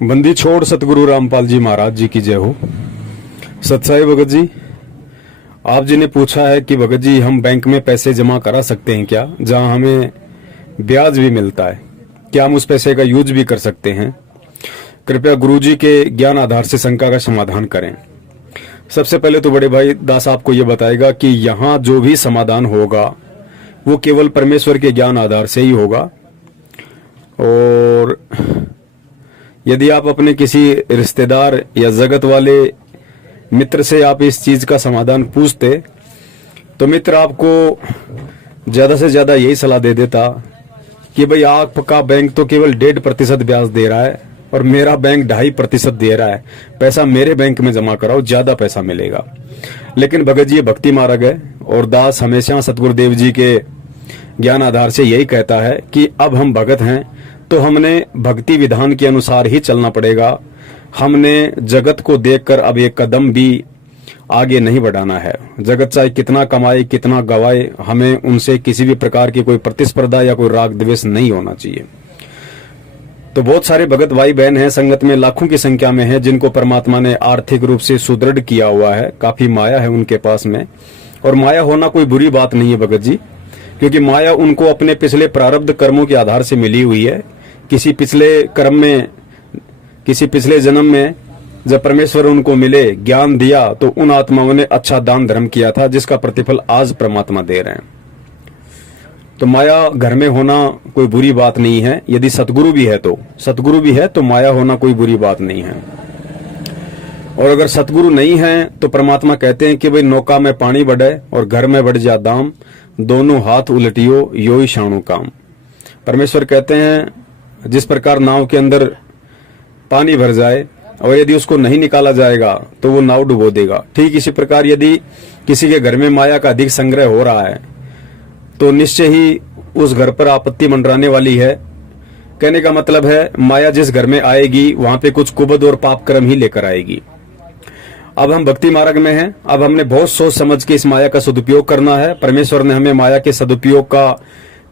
बंदी छोड़ सतगुरु रामपाल जी महाराज जी की जय हो। सत्साई भगत जी, आप जी ने पूछा है कि भगत जी हम बैंक में पैसे जमा करा सकते हैं क्या, जहां हमें ब्याज भी मिलता है, क्या हम उस पैसे का यूज भी कर सकते हैं? कृपया गुरु जी के ज्ञान आधार से शंका का समाधान करें। सबसे पहले तो बड़े भाई दास आपको यह बताएगा कि यहाँ जो भी समाधान होगा वो केवल परमेश्वर के ज्ञान आधार से ही होगा। और यदि आप अपने किसी रिश्तेदार या जगत वाले मित्र से आप इस चीज का समाधान पूछते तो मित्र आपको ज्यादा से ज्यादा यही सलाह दे देता कि भाई आपका बैंक तो केवल 1.5% ब्याज दे रहा है और मेरा बैंक 2.5% दे रहा है, पैसा मेरे बैंक में जमा कराओ, ज्यादा पैसा मिलेगा। लेकिन भगत जी ये भक्ति मार्ग है और दास हमेशा सतगुरुदेव जी के ज्ञान आधार से यही कहता है कि अब हम भगत हैं तो हमने भक्ति विधान के अनुसार ही चलना पड़ेगा। हमने जगत को देखकर अब एक कदम भी आगे नहीं बढ़ाना है। जगत चाहे कितना कमाए कितना गवाए, हमें उनसे किसी भी प्रकार की कोई प्रतिस्पर्धा या कोई राग द्वेष नहीं होना चाहिए। तो बहुत सारे भगत भाई बहन हैं, संगत में लाखों की संख्या में हैं, जिनको परमात्मा ने आर्थिक रूप से सुदृढ़ किया हुआ है, काफी माया है उनके पास में। और माया होना कोई बुरी बात नहीं है भगत जी, क्योंकि माया उनको अपने पिछले प्रारब्ध कर्मों के आधार से मिली हुई है। किसी पिछले कर्म में, किसी पिछले जन्म में जब परमेश्वर उनको मिले, ज्ञान दिया, तो उन आत्माओं ने अच्छा दान धर्म किया था, जिसका प्रतिफल आज परमात्मा दे रहे हैं। तो माया घर में होना कोई बुरी बात नहीं है। यदि सतगुरु भी है तो माया होना कोई बुरी बात नहीं है। और अगर सतगुरु नहीं है तो परमात्मा कहते हैं कि भाई नौका में पानी बढ़े और घर में बढ़ जा दाम, दोनों हाथ उलटियो यो ही शाणु काम। परमेश्वर कहते हैं जिस प्रकार नाव के अंदर पानी भर जाए और यदि उसको नहीं निकाला जाएगा तो वो नाव डुबो देगा, ठीक इसी प्रकार यदि किसी के घर में माया का अधिक संग्रह हो रहा है तो निश्चय ही उस घर पर आपत्ति मंडराने वाली है। कहने का मतलब है माया जिस घर में आएगी वहां पे कुछ कुबद और पाप कर्म ही लेकर आएगी। अब हम भक्ति मार्ग में हैं, अब हमने बहुत सोच समझ के इस माया का सदुपयोग करना है। परमेश्वर ने हमें माया के सदुपयोग का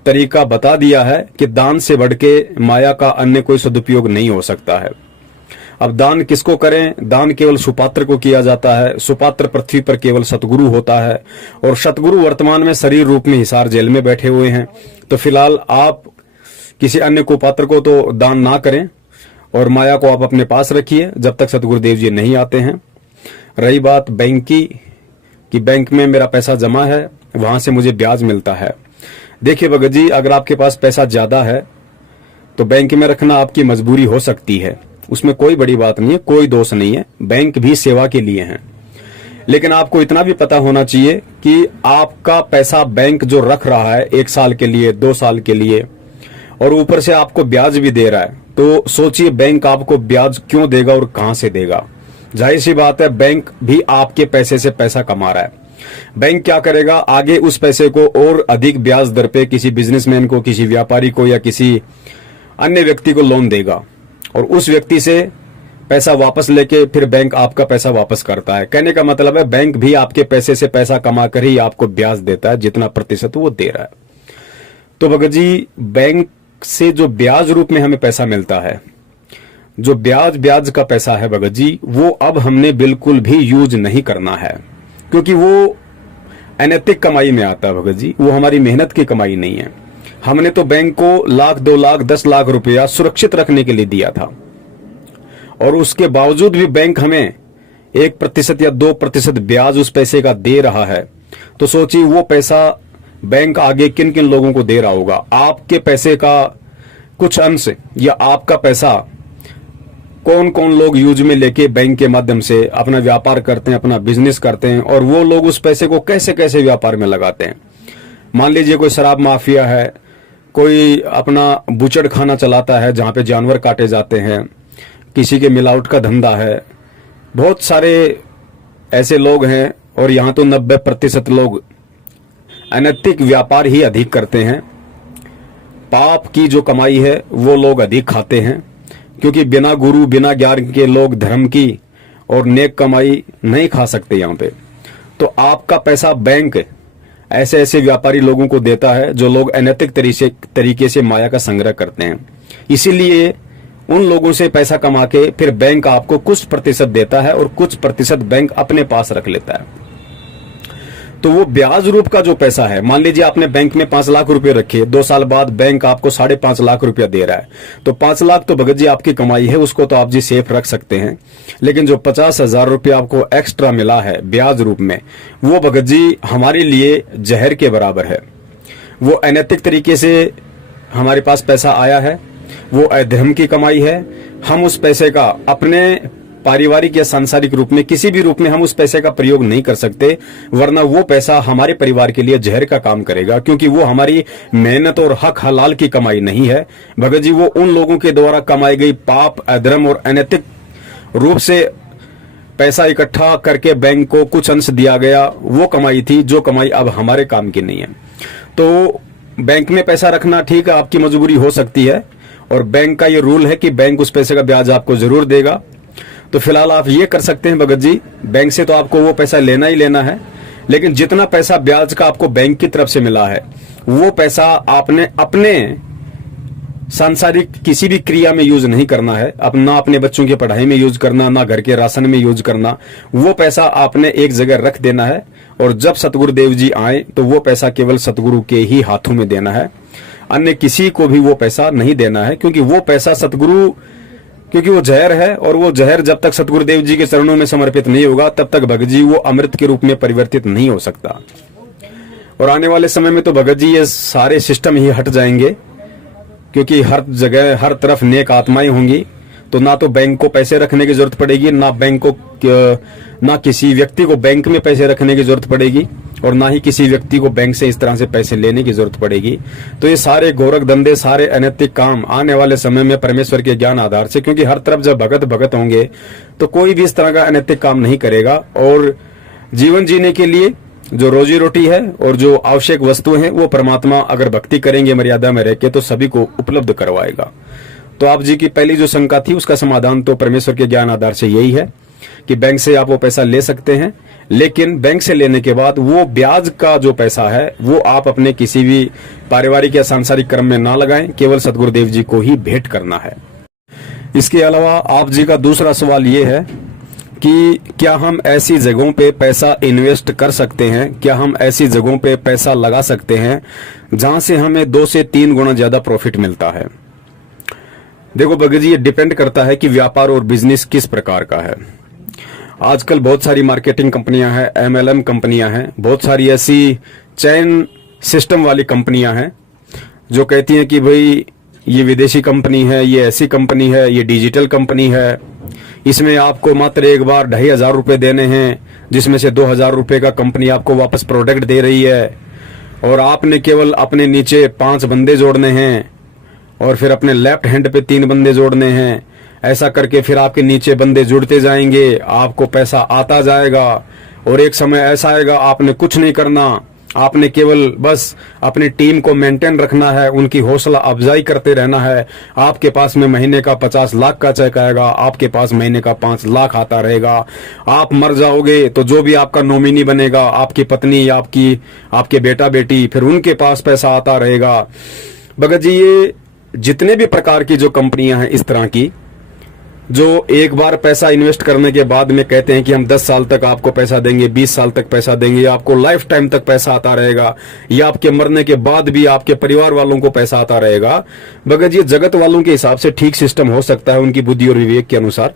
तरीका बता दिया है कि दान से बढ़ के माया का अन्य कोई सदुपयोग नहीं हो सकता है। अब दान किसको करें? दान केवल सुपात्र को किया जाता है। सुपात्र पृथ्वी पर केवल सतगुरु होता है और सतगुरु वर्तमान में शरीर रूप में हिसार जेल में बैठे हुए हैं। तो फिलहाल आप किसी अन्य कुपात्र को तो दान ना करें और माया को आप अपने पास रखिए जब तक सतगुरुदेव जी नहीं आते हैं। रही बात बैंक की कि बैंक में मेरा पैसा जमा है, वहां से मुझे ब्याज मिलता है। देखिए भगत जी, अगर आपके पास पैसा ज्यादा है तो बैंक में रखना आपकी मजबूरी हो सकती है, उसमें कोई बड़ी बात नहीं है, कोई दोष नहीं है। बैंक भी सेवा के लिए है। लेकिन आपको इतना भी पता होना चाहिए कि आपका पैसा बैंक जो रख रहा है 1 साल के लिए, 2 साल के लिए, और ऊपर से आपको ब्याज भी दे रहा है, तो सोचिए बैंक आपको ब्याज क्यों देगा और कहां से देगा। जाहिर सी बात है बैंक भी आपके पैसे से पैसा कमा रहा है। बैंक क्या करेगा, आगे उस पैसे को और अधिक ब्याज दर पे किसी बिजनेसमैन को, किसी व्यापारी को या किसी अन्य व्यक्ति को लोन देगा और उस व्यक्ति से पैसा वापस लेके फिर बैंक आपका पैसा वापस करता है। कहने का मतलब है बैंक भी आपके पैसे से पैसा कमा कर ही आपको ब्याज देता है, जितना प्रतिशत वो दे रहा है। तो भगत जी, बैंक से जो ब्याज रूप में हमें पैसा मिलता है, जो ब्याज का पैसा है भगत जी, वो अब हमने बिल्कुल भी यूज नहीं करना है, क्योंकि वो अनैतिक कमाई में आता है भगत जी, वो हमारी मेहनत की कमाई नहीं है। हमने तो बैंक को 1 लाख 2 लाख 10 लाख रुपया सुरक्षित रखने के लिए दिया था और उसके बावजूद भी बैंक हमें 1% या 2% ब्याज उस पैसे का दे रहा है। तो सोचिए वो पैसा बैंक आगे किन किन लोगों को दे रहा होगा। आपके पैसे का कुछ अंश या आपका पैसा कौन कौन लोग यूज में लेके बैंक के माध्यम से अपना व्यापार करते हैं, अपना बिजनेस करते हैं, और वो लोग उस पैसे को कैसे कैसे व्यापार में लगाते हैं। मान लीजिए कोई शराब माफिया है, कोई अपना बुचड़ खाना चलाता है जहां पे जानवर काटे जाते हैं, किसी के मिलावट का धंधा है। बहुत सारे ऐसे लोग हैं और यहाँ तो 90% लोग अनैतिक व्यापार ही अधिक करते हैं। पाप की जो कमाई है वो लोग अधिक खाते हैं, क्योंकि बिना गुरु बिना ज्ञान के लोग धर्म की और नेक कमाई नहीं खा सकते यहाँ पे। तो आपका पैसा बैंक ऐसे ऐसे व्यापारी लोगों को देता है जो लोग अनैतिक तरीके से माया का संग्रह करते हैं। इसीलिए उन लोगों से पैसा कमा के फिर बैंक आपको कुछ प्रतिशत देता है और कुछ प्रतिशत बैंक अपने पास रख लेता है। तो वो ब्याज रूप का जो पैसा है, मान लीजिए आपने बैंक में 5 लाख रुपए रखे, 2 साल बाद बैंक आपको 5.5 लाख रुपया दे रहा है, तो 5 लाख तो भगत जी आपकी कमाई है, उसको तो आप जी सेफ रख सकते हैं। लेकिन जो 50,000 रुपया आपको एक्स्ट्रा मिला है ब्याज रूप में, वो भगत जी हमारे लिए जहर के बराबर है। वो अनैतिक तरीके से हमारे पास पैसा आया है, वो अधर्म की कमाई है। हम उस पैसे का अपने पारिवारिक या सांसारिक रूप में किसी भी रूप में हम उस पैसे का प्रयोग नहीं कर सकते, वरना वो पैसा हमारे परिवार के लिए जहर का काम करेगा, क्योंकि वो हमारी मेहनत और हक हलाल की कमाई नहीं है भगत जी। वो उन लोगों के द्वारा कमाई गई पाप, अधर्म और अनैतिक रूप से पैसा इकट्ठा करके बैंक को कुछ अंश दिया गया, वो कमाई थी, जो कमाई अब हमारे काम की नहीं है। तो बैंक में पैसा रखना ठीक है, आपकी मजबूरी हो सकती है, और बैंक का ये रूल है कि बैंक उस पैसे का ब्याज आपको जरूर देगा। तो फिलहाल आप ये कर सकते हैं भगत जी, बैंक से तो आपको वो पैसा लेना ही लेना है, लेकिन जितना पैसा ब्याज का आपको बैंक की तरफ से मिला है, वो पैसा आपने अपने सांसारिक किसी भी क्रिया में यूज नहीं करना है। अब ना अपने बच्चों की पढ़ाई में यूज करना, ना घर के राशन में यूज करना। वो पैसा आपने एक जगह रख देना है, और जब सतगुरुदेव जी आए तो वो पैसा केवल सतगुरु के ही हाथों में देना है, अन्य किसी को भी वो पैसा नहीं देना है, क्योंकि वो पैसा सतगुरु, क्योंकि वो जहर है, और वो जहर जब तक सतगुरुदेव जी के चरणों में समर्पित नहीं होगा तब तक भगत जी वो अमृत के रूप में परिवर्तित नहीं हो सकता। और आने वाले समय में तो भगत जी ये सारे सिस्टम ही हट जाएंगे, क्योंकि हर जगह हर तरफ नेक आत्माएं होंगी, तो ना तो बैंक को पैसे रखने की जरूरत पड़ेगी, ना किसी व्यक्ति को बैंक में पैसे रखने की जरूरत पड़ेगी, और ना ही किसी व्यक्ति को बैंक से इस तरह से पैसे लेने की जरूरत पड़ेगी। तो ये सारे गोरख धंधे, सारे अनैतिक काम आने वाले समय में परमेश्वर के ज्ञान आधार से, क्योंकि हर तरफ जब भगत भगत होंगे तो कोई भी इस तरह का अनैतिक काम नहीं करेगा, और जीवन जीने के लिए जो रोजी रोटी है और जो आवश्यक वस्तुएं हैं वो परमात्मा अगर भक्ति करेंगे मर्यादा में रहकर तो सभी को उपलब्ध करवाएगा। तो आप जी की पहली जो शंका थी उसका समाधान तो परमेश्वर के ज्ञान आधार से यही है कि बैंक से आप वो पैसा ले सकते हैं, लेकिन बैंक से लेने के बाद वो ब्याज का जो पैसा है वो आप अपने किसी भी पारिवारिक या सांसारिक कर्म में ना लगाएं, केवल सतगुरुदेव जी को ही भेंट करना है। इसके अलावा आप जी का दूसरा सवाल ये है कि क्या हम ऐसी जगहों पे पैसा इन्वेस्ट कर सकते हैं, क्या हम ऐसी जगहों पे पैसा लगा सकते हैं जहां से हमें 2 से 3 गुना ज्यादा प्रॉफिट मिलता है। देखो भगत जी, ये डिपेंड करता है कि व्यापार और बिजनेस किस प्रकार का है। आजकल बहुत सारी मार्केटिंग कंपनियां हैं, MLM कंपनियां हैं, बहुत सारी ऐसी चैन सिस्टम वाली कंपनियां हैं जो कहती हैं कि भाई ये विदेशी कंपनी है, ये ऐसी कंपनी है, ये डिजिटल कंपनी है, इसमें आपको मात्र एक बार 2,500 रुपए देने हैं, जिसमें से 2,000 रुपए का कंपनी आपको वापस प्रोडक्ट दे रही है, और आपने केवल अपने नीचे 5 बंदे जोड़ने हैं, और फिर अपने लेफ्ट हैंड पे 3 बंदे जोड़ने हैं। ऐसा करके फिर आपके नीचे बंदे जुड़ते जाएंगे, आपको पैसा आता जाएगा, और एक समय ऐसा आएगा आपने कुछ नहीं करना, आपने केवल बस अपनी टीम को मेंटेन रखना है, उनकी हौसला अफजाई करते रहना है। आपके पास में महीने का 50 लाख का चेक आएगा, आपके पास महीने का 5 लाख आता रहेगा। आप मर जाओगे तो जो भी आपका नॉमिनी बनेगा, आपकी पत्नी या आपके बेटा बेटी, फिर उनके पास पैसा आता रहेगा। भगत जी, ये जितने भी प्रकार की जो कंपनियां हैं इस तरह की, जो एक बार पैसा इन्वेस्ट करने के बाद में कहते हैं कि हम 10 साल तक आपको पैसा देंगे, 20 साल तक पैसा देंगे, आपको लाइफ टाइम तक पैसा आता रहेगा, या आपके मरने के बाद भी आपके परिवार वालों को पैसा आता रहेगा। भगत जी, जगत वालों के हिसाब से ठीक सिस्टम हो सकता है उनकी बुद्धि और विवेक के अनुसार,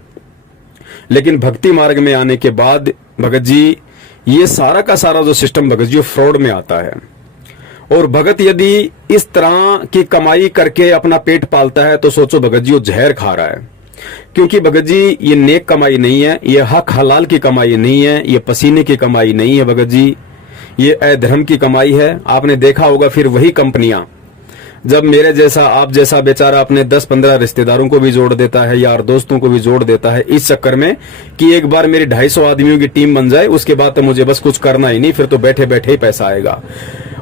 लेकिन भक्ति मार्ग में आने के बाद भगत जी ये सारा का सारा जो सिस्टम भगत जी फ्रॉड में आता है। और भगत यदि इस तरह की कमाई करके अपना पेट पालता है तो सोचो भगत जी वो जहर खा रहा है, क्योंकि भगत जी ये नेक कमाई नहीं है, ये हक हलाल की कमाई नहीं है, ये पसीने की कमाई नहीं है भगत जी, ये अधर्म की कमाई है। आपने देखा होगा फिर वही कंपनियां जब मेरे जैसा आप जैसा बेचारा अपने 10-15 रिश्तेदारों को भी जोड़ देता है, यार दोस्तों को भी जोड़ देता है, इस चक्कर में कि एक बार मेरी 250 आदमियों की टीम बन जाए उसके बाद तो मुझे बस कुछ करना ही नहीं, फिर तो बैठे बैठे ही पैसा आएगा।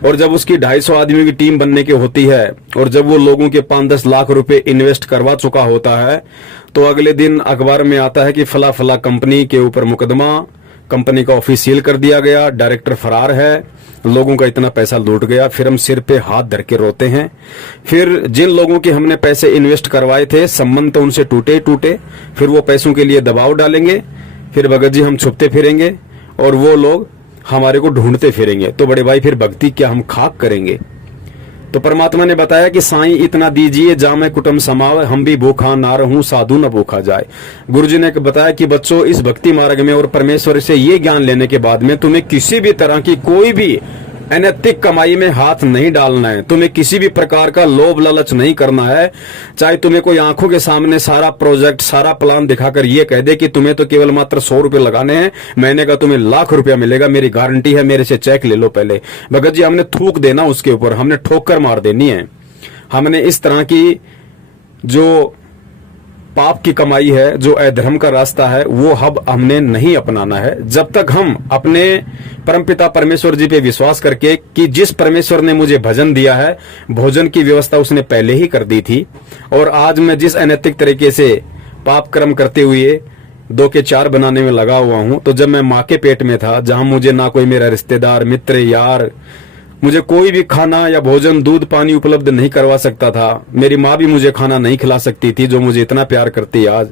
और जब उसकी 250 आदमियों की टीम बनने की होती है और जब वो लोगों के 5-10 लाख रुपए इन्वेस्ट करवा चुका होता है तो अगले दिन अखबार में आता है कि फला फला कंपनी के ऊपर मुकदमा, कंपनी का ऑफिस सील कर दिया गया, डायरेक्टर फरार है, लोगों का इतना पैसा लूट गया। फिर हम सिर पे हाथ धर के रोते हैं। फिर जिन लोगों के हमने पैसे इन्वेस्ट करवाए थे, संबंध तो उनसे टूटे ही टूटे, फिर वो पैसों के लिए दबाव डालेंगे, फिर भगत जी हम छुपते फिरेंगे और वो लोग हमारे को ढूंढते फिरेंगे। तो बड़े भाई फिर भक्ति क्या हम खाक करेंगे? तो परमात्मा ने बताया कि साईं इतना दीजिए जामे कुटुंब समावे, हम भी भूखा ना रहूं साधु न भूखा जाए। गुरुजी ने बताया कि बच्चों, इस भक्ति मार्ग में और परमेश्वर से ये ज्ञान लेने के बाद में तुम्हें किसी भी तरह की कोई भी अनैतिक कमाई में हाथ नहीं डालना है। तुम्हें किसी भी प्रकार का लोभ लालच नहीं करना है। चाहे तुम्हें कोई आंखों के सामने सारा प्रोजेक्ट, सारा प्लान दिखाकर ये कह दे कि तुम्हें तो केवल मात्र 100 रुपए लगाने हैं, महीने का तुम्हें लाख रुपया मिलेगा, मेरी गारंटी है, मेरे से चेक ले लो पहले। भगत जी हमने थूक देना उसके ऊपर, हमने ठोकर मार देनी है। हमने इस तरह की जो पाप की कमाई है, जो अधर्म का रास्ता है, वो अब हमने नहीं अपनाना है। जब तक हम अपने परमपिता परमेश्वर जी पे विश्वास करके कि जिस परमेश्वर ने मुझे भजन दिया है, भोजन की व्यवस्था उसने पहले ही कर दी थी, और आज मैं जिस अनैतिक तरीके से पाप कर्म करते हुए 2 के 4 बनाने में लगा हुआ हूं, तो जब मैं माँ के पेट में था, जहां मुझे ना कोई मेरा रिश्तेदार, मित्र, यार, मुझे कोई भी खाना या भोजन, दूध, पानी उपलब्ध नहीं करवा सकता था, मेरी माँ भी मुझे खाना नहीं खिला सकती थी जो मुझे इतना प्यार करती है आज,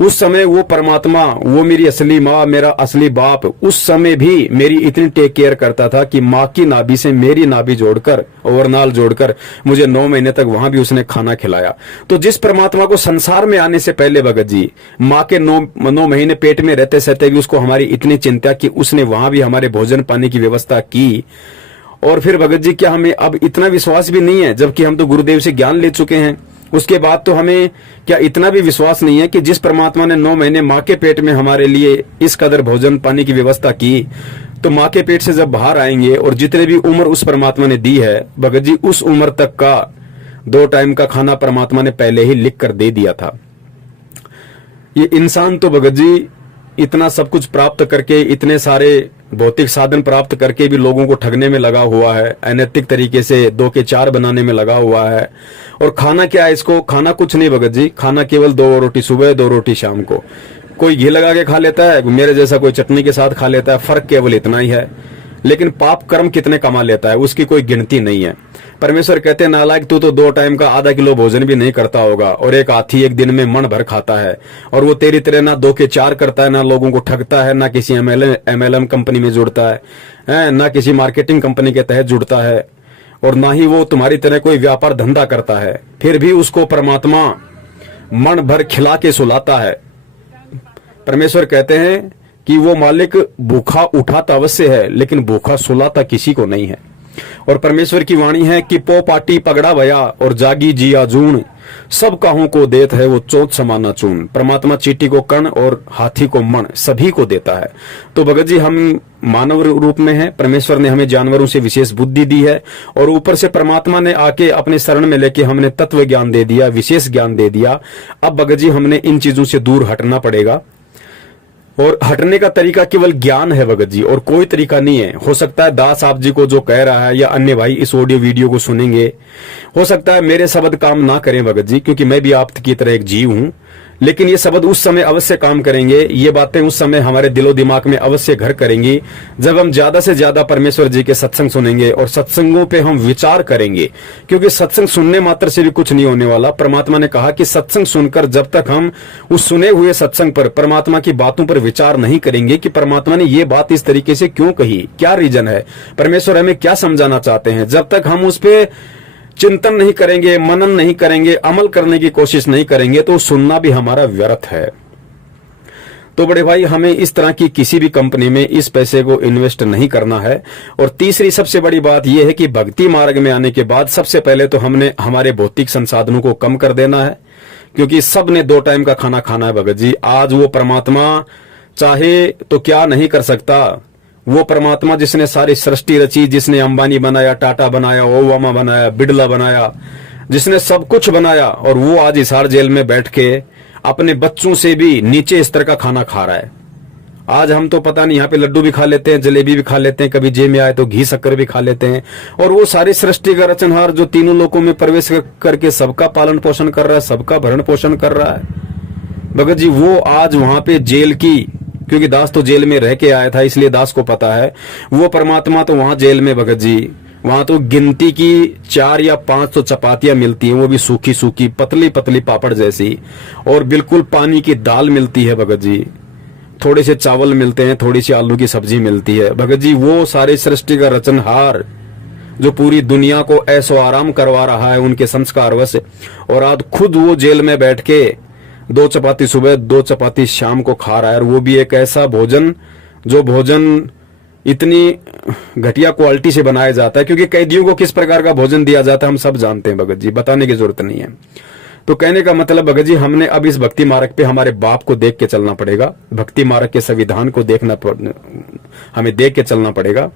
उस समय वो परमात्मा, वो मेरी असली माँ, मेरा असली बाप, उस समय भी मेरी इतनी टेक केयर करता था कि माँ की नाभि से मेरी नाभि जोड़कर, ओवरनाल जोड़कर, मुझे 9 महीने तक वहां भी उसने खाना खिलाया। तो जिस परमात्मा को संसार में आने से पहले भगत जी माँ के 9 महीने पेट में रहते सहते भी उसको हमारी इतनी चिंता कि उसने वहां भी हमारे भोजन पानी की व्यवस्था की। और फिर भगत जी क्या हमें अब इतना विश्वास भी नहीं है, जबकि हम तो गुरुदेव से ज्ञान ले चुके हैं, उसके बाद तो हमें क्या इतना भी विश्वास नहीं है कि जिस परमात्मा ने 9 महीने माँ के पेट में हमारे लिए इस कदर भोजन पानी की व्यवस्था की, तो माँ के पेट से जब बाहर आएंगे और जितने भी उम्र उस परमात्मा ने दी है भगत जी, उस उम्र तक का 2 टाइम का खाना परमात्मा ने पहले ही लिख कर दे दिया था। ये इंसान तो भगत जी इतना सब कुछ प्राप्त करके, इतने सारे भौतिक साधन प्राप्त करके भी लोगों को ठगने में लगा हुआ है, अनैतिक तरीके से 2 के 4 बनाने में लगा हुआ है। और खाना क्या है इसको? खाना कुछ नहीं भगत जी, खाना केवल 2 रोटी सुबह, 2 रोटी शाम को। कोई घी लगा के खा लेता है, मेरे जैसा कोई चटनी के साथ खा लेता है, फर्क केवल इतना ही है। लेकिन पाप कर्म कितने कमा लेता है उसकी कोई गिनती नहीं है। परमेश्वर कहते हैं, नालायक तू तो 2 टाइम का आधा किलो भोजन भी नहीं करता होगा, और एक हाथी एक दिन में मन भर खाता है, और वो तेरी तरह ना 2 के 4 करता है, ना लोगों को ठगता है, ना किसी MLM कंपनी में जुड़ता है, ना किसी मार्केटिंग कंपनी के तहत जुड़ता है, और ना ही वो तुम्हारी तरह कोई व्यापार धंधा करता है। फिर भी उसको परमात्मा मन भर खिला के सुलाता है। परमेश्वर कहते हैं कि वो मालिक भूखा उठाता अवश्य है, लेकिन भूखा सुलाता किसी को नहीं है। और परमेश्वर की वाणी है कि पो पाटी पगड़ा भया और जागी जिया जून, सब काहों को देत है वो चौथ समाना चून। परमात्मा चीटी को कण और हाथी को मन सभी को देता है। तो भगत जी हम मानव रूप में हैं, परमेश्वर ने हमें जानवरों से विशेष बुद्धि दी है, और ऊपर से परमात्मा ने आके अपने शरण में लेके हमने तत्व ज्ञान दे दिया, विशेष ज्ञान दे दिया। अब भगत जी हमने इन चीजों से दूर हटना पड़ेगा, और हटने का तरीका केवल ज्ञान है भगत जी, और कोई तरीका नहीं है। हो सकता है दास आप जी को जो कह रहा है या अन्य भाई इस ऑडियो वीडियो को सुनेंगे, हो सकता है मेरे शब्द काम ना करें भगत जी, क्योंकि मैं भी आपकी तरह एक जीव हूं, लेकिन ये शब्द उस समय अवश्य काम करेंगे, ये बातें उस समय हमारे दिलो दिमाग में अवश्य घर करेंगी जब हम ज्यादा से ज्यादा परमेश्वर जी के सत्संग सुनेंगे और सत्संगों पे हम विचार करेंगे। क्योंकि सत्संग सुनने मात्र से भी कुछ नहीं होने वाला। परमात्मा ने कहा कि सत्संग सुनकर जब तक हम उस सुने हुए सत्संग पर, परमात्मा की बातों पर विचार नहीं करेंगे कि परमात्मा ने ये बात इस तरीके से क्यों कही, क्या रीजन है, परमेश्वर हमें क्या समझाना चाहते हैं, जब तक हम उस पर चिंतन नहीं करेंगे, मनन नहीं करेंगे, अमल करने की कोशिश नहीं करेंगे, तो सुनना भी हमारा व्यर्थ है। तो बड़े भाई हमें इस तरह की किसी भी कंपनी में इस पैसे को इन्वेस्ट नहीं करना है। और तीसरी सबसे बड़ी बात यह है कि भक्ति मार्ग में आने के बाद सबसे पहले तो हमने हमारे भौतिक संसाधनों को कम कर देना है, क्योंकि सब ने 2 टाइम का खाना खाना है भगत जी। आज वो परमात्मा चाहे तो क्या नहीं कर सकता। वो परमात्मा जिसने सारी सृष्टि रची, जिसने अंबानी बनाया, टाटा बनाया, ओबामा बनाया, बिड़ला बनाया, जिसने सब कुछ बनाया, और वो आज हिसार जेल में बैठ के अपने बच्चों से भी नीचे स्तर का खाना खा रहा है। आज हम तो पता नहीं, यहाँ पे लड्डू भी खा लेते हैं, जलेबी भी खा लेते हैं, कभी जेब में आए तो घी शक्कर भी खा लेते हैं, और वो सारी सृष्टि का रचनहार जो तीनों लोकों में प्रवेश करके सबका पालन पोषण कर रहा है, सबका भरण पोषण कर रहा है भगत जी, वो आज वहां पे जेल की क्योंकि दास तो जेल में रह के आया था, इसलिए दास को पता है। वो परमात्मा तो वहां जेल में भगत जी, वहां तो गिनती की 4 या 5 तो चपातियां मिलती हैं, वो भी सूखी सूखी पतली पतली पापड़ जैसी, और बिल्कुल पानी की दाल मिलती है भगत जी, थोड़े से चावल मिलते हैं, थोड़ी सी आलू की सब्जी मिलती है भगत जी। वो सारे सृष्टि का रचनहार जो पूरी दुनिया को ऐसो आराम करवा रहा है उनके संस्कार वश, और आज खुद वो जेल में बैठ के 2 चपाती सुबह 2 चपाती शाम को खा रहा है, और वो भी एक ऐसा भोजन जो भोजन इतनी घटिया क्वालिटी से बनाया जाता है। क्योंकि कैदियों को किस प्रकार का भोजन दिया जाता है हम सब जानते हैं भगत जी, बताने की जरूरत नहीं है। तो कहने का मतलब भगत जी, हमने अब इस भक्ति मार्ग पे हमारे बाप को देख के चलना पड़ेगा, भक्ति मार्ग के संविधान को हमें देख के चलना पड़ेगा।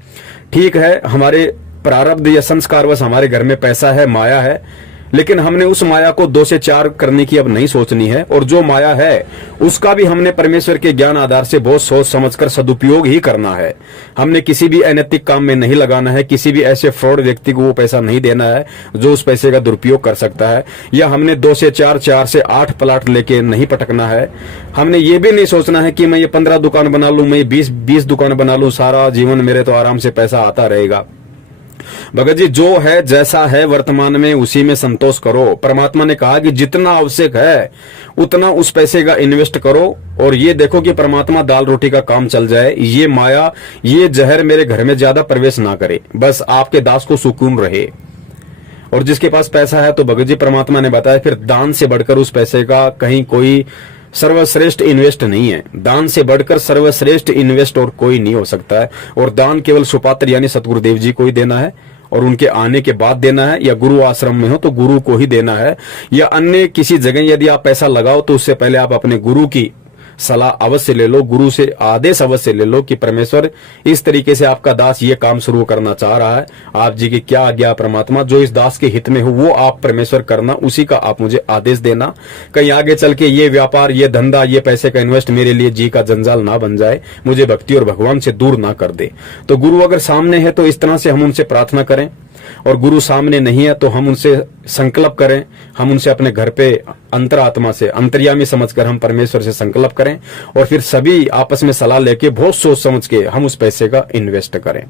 ठीक है, हमारे प्रारब्ध या संस्कारवश हमारे घर में पैसा है, माया है, लेकिन हमने उस माया को 2 से 4 करने की अब नहीं सोचनी है, और जो माया है उसका भी हमने परमेश्वर के ज्ञान आधार से बहुत सोच समझकर सदुपयोग ही करना है। हमने किसी भी अनैतिक काम में नहीं लगाना है, किसी भी ऐसे फ्रॉड व्यक्ति को वो पैसा नहीं देना है जो उस पैसे का दुरुपयोग कर सकता है, या हमने 2 से 4, 4 से 8 प्लाट लेके नहीं पटकना है। हमने ये भी नहीं सोचना है कि मैं ये 15 दुकान बना लूं, मैं 20 दुकान बना लूं, सारा जीवन मेरे तो आराम से पैसा आता रहेगा। भगत जी, जो है जैसा है वर्तमान में उसी में संतोष करो। परमात्मा ने कहा कि जितना आवश्यक है उतना उस पैसे का इन्वेस्ट करो, और ये देखो कि परमात्मा दाल रोटी का काम चल जाए, ये माया ये जहर मेरे घर में ज्यादा प्रवेश ना करे, बस आपके दास को सुकून रहे। और जिसके पास पैसा है तो भगत जी परमात्मा ने बताया फिर दान से बढ़कर उस पैसे का कहीं कोई सर्वश्रेष्ठ इन्वेस्ट नहीं है। दान से बढ़कर सर्वश्रेष्ठ इन्वेस्ट और कोई नहीं हो सकता है। और दान केवल सुपात्र यानी सतगुरुदेव जी को ही देना है, और उनके आने के बाद देना है, या गुरु आश्रम में हो तो गुरु को ही देना है, या अन्य किसी जगह यदि आप पैसा लगाओ तो उससे पहले आप अपने गुरु की सलाह अवश्य ले लो, गुरु से आदेश अवश्य ले लो कि परमेश्वर इस तरीके से आपका दास ये काम शुरू करना चाह रहा है, आप जी की क्या आज्ञा परमात्मा, जो इस दास के हित में हो वो आप परमेश्वर करना, उसी का आप मुझे आदेश देना। कहीं आगे चल के ये व्यापार, ये धंधा, ये पैसे का इन्वेस्ट मेरे लिए जी का जंजाल ना बन जाए, मुझे भक्ति और भगवान से दूर ना कर दे। तो गुरु अगर सामने है तो इस तरह से हम उनसे प्रार्थना करें, और गुरु सामने नहीं है तो हम उनसे संकल्प करें, हम उनसे अपने घर पे अंतरात्मा से अंतर्यामी समझकर हम परमेश्वर से संकल्प करें, और फिर सभी आपस में सलाह लेके बहुत सोच समझ के हम उस पैसे का इन्वेस्ट करें।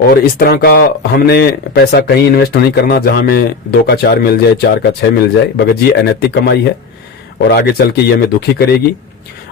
और इस तरह का हमने पैसा कहीं इन्वेस्ट नहीं करना जहां में 2 का 4 मिल जाए, 4 का 6 मिल जाए। भगत जी अनैतिक कमाई है और आगे चल के ये हमें दुखी करेगी।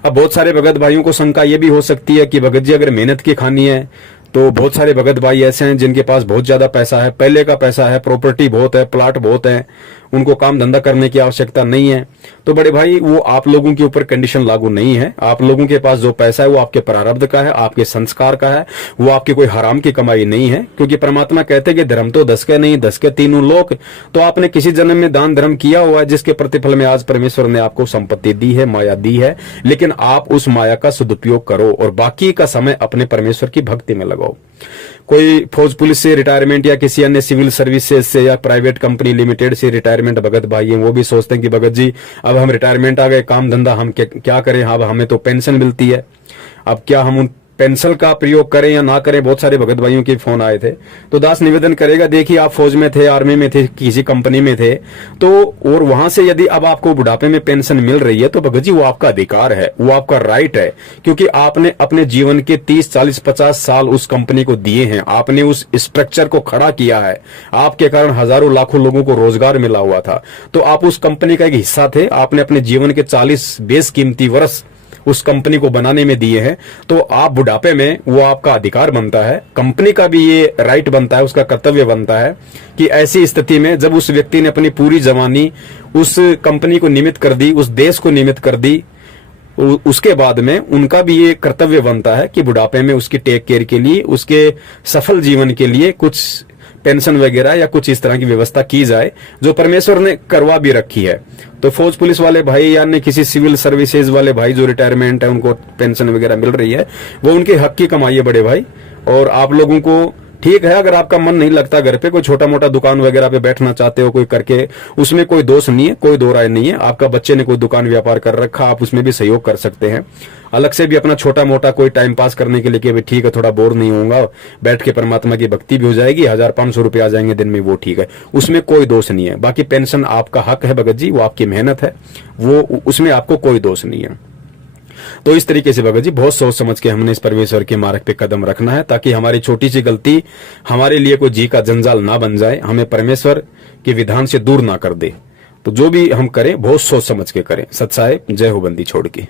अब बहुत सारे भगत भाइयों को शंका ये भी हो सकती है कि भगत जी अगर मेहनत की खानी है तो बहुत सारे भगत भाई ऐसे हैं जिनके पास बहुत ज्यादा पैसा है, पहले का पैसा है, प्रॉपर्टी बहुत है, प्लाट बहुत है, उनको काम धंधा करने की आवश्यकता नहीं है। तो बड़े भाई वो आप लोगों के ऊपर कंडीशन लागू नहीं है। आप लोगों के पास जो पैसा है वो आपके प्रारब्ध का है, आपके संस्कार का है, वो आपकी कोई हराम की कमाई नहीं है। क्योंकि परमात्मा कहते हैं कि धर्म तो 10 के नहीं 10 के 3 लोक। तो आपने किसी जन्म में दान धर्म किया हुआ है जिसके प्रतिफल में आज परमेश्वर ने आपको संपत्ति दी है, माया दी है, लेकिन आप उस माया का सदुपयोग करो और बाकी का समय अपने परमेश्वर की भक्ति में लगाओ। कोई फौज पुलिस से रिटायरमेंट या किसी अन्य सिविल सर्विसेज से या प्राइवेट कंपनी लिमिटेड से रिटायरमेंट भगत भाई हैं, वो भी सोचते हैं कि भगत जी अब हम रिटायरमेंट आ गए, काम धंधा हम क्या करें, अब हमें तो पेंशन मिलती है, अब क्या हम उन पेंशन का प्रयोग करें या ना करें। बहुत सारे भगत भाइयों के फोन आए थे। तो दास निवेदन करेगा, देखिए आप फौज में थे, आर्मी में थे, किसी कंपनी में थे, तो और वहां से यदि अब आपको बुढ़ापे में पेंशन मिल रही है तो भगत जी वो आपका अधिकार है, वो आपका राइट है, क्योंकि आपने अपने जीवन के 30, 40, 50 साल उस कंपनी को दिए हैं, आपने उस स्ट्रक्चर को खड़ा किया है, आपके कारण हजारों लाखों लोगों को रोजगार मिला हुआ था। तो आप उस कंपनी का एक हिस्सा थे, आपने अपने जीवन के 40 बेशकीमती वर्ष उस कंपनी को बनाने में दिए हैं। तो आप बुढ़ापे में वो आपका अधिकार बनता है, कंपनी का भी ये राइट बनता है, उसका कर्तव्य बनता है कि ऐसी स्थिति में जब उस व्यक्ति ने अपनी पूरी जवानी उस कंपनी को निमित्त कर दी, उस देश को निमित्त कर दी, उसके बाद में उनका भी ये कर्तव्य बनता है कि बुढ़ापे में उसकी टेक केयर के लिए, उसके सफल जीवन के लिए कुछ पेंशन वगैरह या कुछ इस तरह की व्यवस्था की जाए जो परमेश्वर ने करवा भी रखी है। तो फौज पुलिस वाले भाई या अन्य किसी सिविल सर्विसेज वाले भाई जो रिटायरमेंट है उनको पेंशन वगैरह मिल रही है, वो उनके हक की कमाई है बड़े भाई। और आप लोगों को ठीक है, अगर आपका मन नहीं लगता घर पे, कोई छोटा मोटा दुकान वगैरह पे बैठना चाहते हो कोई करके, उसमें कोई दोष नहीं है, कोई दो राय नहीं है। आपका बच्चे ने कोई दुकान व्यापार कर रखा, आप उसमें भी सहयोग कर सकते हैं। अलग से भी अपना छोटा मोटा कोई टाइम पास करने के लिए कि ठीक है थोड़ा बोर नहीं होऊंगा, बैठ के परमात्मा की भक्ति भी हो जाएगी, 1500 रुपये आ जाएंगे दिन में, वो ठीक है, उसमें कोई दोष नहीं है। बाकी पेंशन आपका हक है भगत जी, वो आपकी मेहनत है, वो उसमें आपको कोई दोष नहीं है। तो इस तरीके से भगत जी बहुत सोच समझ के हमने इस परमेश्वर के मार्ग पे कदम रखना है, ताकि हमारी छोटी सी गलती हमारे लिए कोई जी का जंजाल ना बन जाए, हमें परमेश्वर के विधान से दूर ना कर दे। तो जो भी हम करें बहुत सोच समझ के करें। सत साहेब, जय हो बंदी छोड़ के।